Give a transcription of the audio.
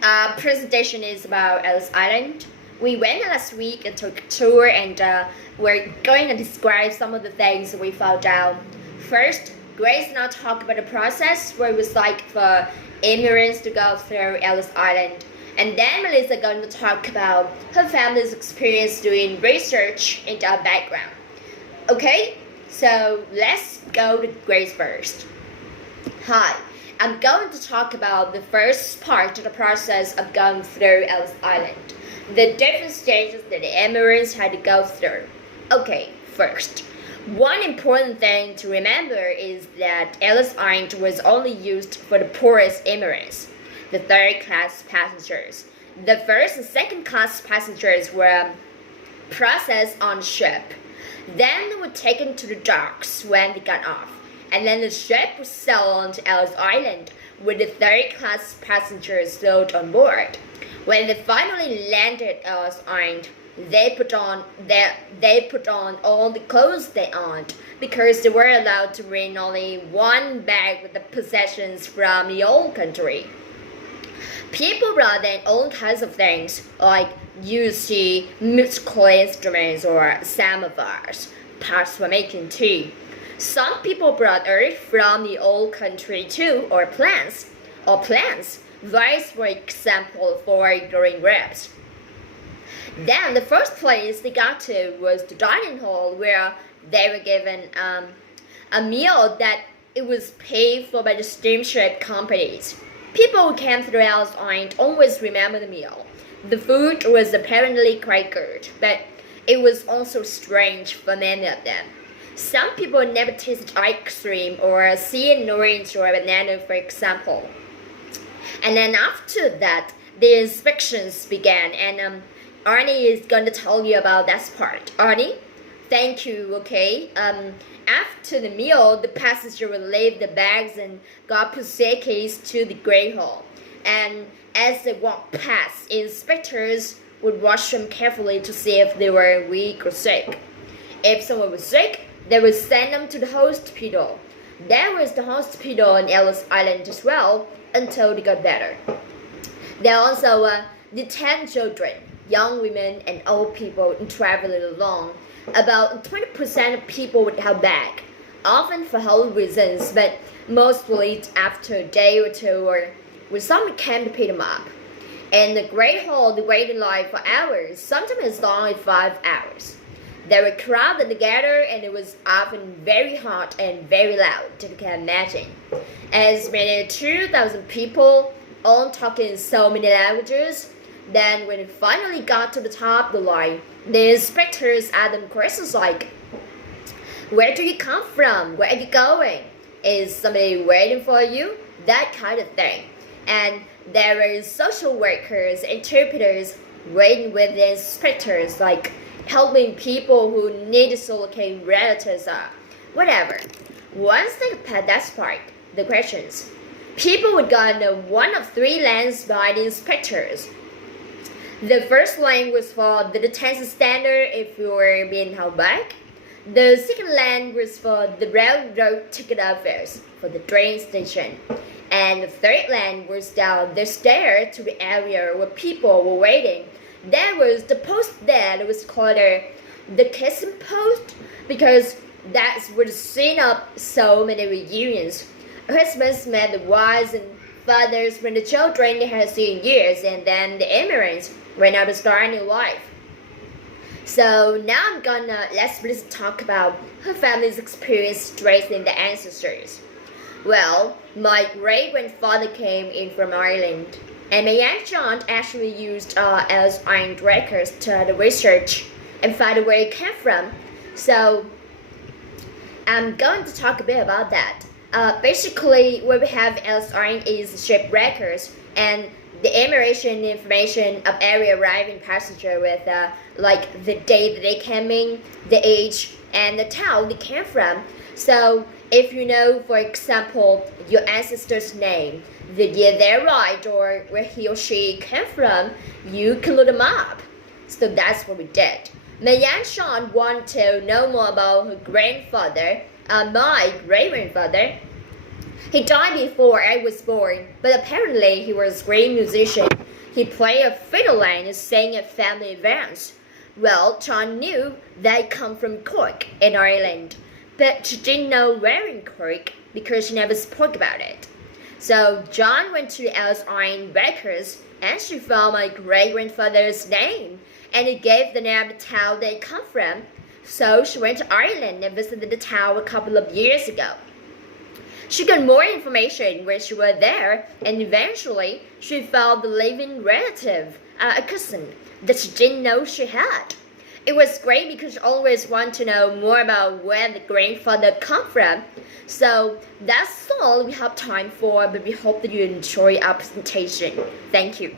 Presentation is about Ellis Island. We went last week and took a tour, and we're going to describe some of the things we found out. First, Grace now talk about the process where it was like for immigrants to go through Ellis Island. And then Melissa going to talk about her family's experience doing research into our background. Okay, so let's go to Grace first. Hi, I'm going to talk about the first part of the process of going through Ellis Island, the different stages that the immigrants had to go through. Okay, first, one important thing to remember is that Ellis Island was only used for the poorest immigrants, the third-class passengers. The first and second-class passengers were processed on ship. Then they were taken to the docks when they got off, and then the ship was sailed on to Ellis Island with the third-class passengers loaded on board. When they finally landed at Ellis Island, they put on all the clothes they owned because they were allowed to bring only one bag with the possessions from the old country. People brought in all kinds of things like musical instruments or samovars, pots for making tea. Some people brought earth from the old country too, or plants, rice for example for growing grapes. Then the first place they got to was the dining hall, where they were given a meal that it was paid for by the steamship companies. People who came through Ellis Island always remember the meal. The food was apparently quite good, but it was also strange for many of them. Some people never tasted ice cream or sea and orange or banana, for example. And then after that, the inspections began, and Arnie is going to tell you about that part. Arnie? Thank you, okay. After the meal, the passenger would leave the bags and got suitcases to the Great Hall. And as they walked past, inspectors would watch them carefully to see if they were weak or sick. If someone was sick, they would send them to the hospital. There was the hospital on Ellis Island as well until they got better. There also detained children, young women, and old people traveling along. About 20% of people would help back, often for health reasons, but mostly after a day or two or when someone came to pick them up. In the Great Hall, they waited in line for hours, sometimes as long as 5 hours. They were crowded together, and it was often very hot and very loud, you can imagine. As many as 2,000 people, all talking so many languages. Then when it finally got to the top of the line, the inspectors asked them questions like, where do you come from? Where are you going? Is somebody waiting for you? That kind of thing. And there were social workers, interpreters waiting with the inspectors, like helping people who needed to locate relatives or whatever. Once they passed that part, the questions, people would go on one of 3 lanes by the inspectors. The first lane was for the detention standard if you were being held back. The second lane was for the railroad ticket office for the train station. And the third lane was down the stair to the area where people were waiting. There was the post there that was called the kissing post because that's where the scene of so many reunions. Husbands met the wives and fathers when the children they had seen years, and then the immigrants went out to start a new life. So now let's talk about her family's experience tracing the ancestors. Well, my great-grandfather came in from Ireland, and my Aunt John actually used Ellis Island records to do research and find out where it came from. So I'm going to talk a bit about that. Basically, what we have Ellis Island is ship records and the immigration information of every arriving passenger with like the day that they came in, the age, and the town they came from. So if you know, for example, your ancestor's name, the year they arrived, or where he or she came from, you can look them up. So that's what we did. My Aunt Sean wanted to know more about her grandfather, my great-grandfather. He died before I was born, but apparently he was a great musician. He played a fiddle and sang at family events. Well, John knew they come from Cork in Ireland, but she didn't know where in Cork because she never spoke about it. So John went to Alice Iron Records and she found my great-grandfather's name, and he gave the name of the town they come from. So she went to Ireland and visited the town a couple of years ago. She got more information when she was there, and eventually she found the living relative, a cousin, that she didn't know she had. It was great because she always wanted to know more about where the grandfather come from. So that's all we have time for, but we hope that you enjoy our presentation. Thank you.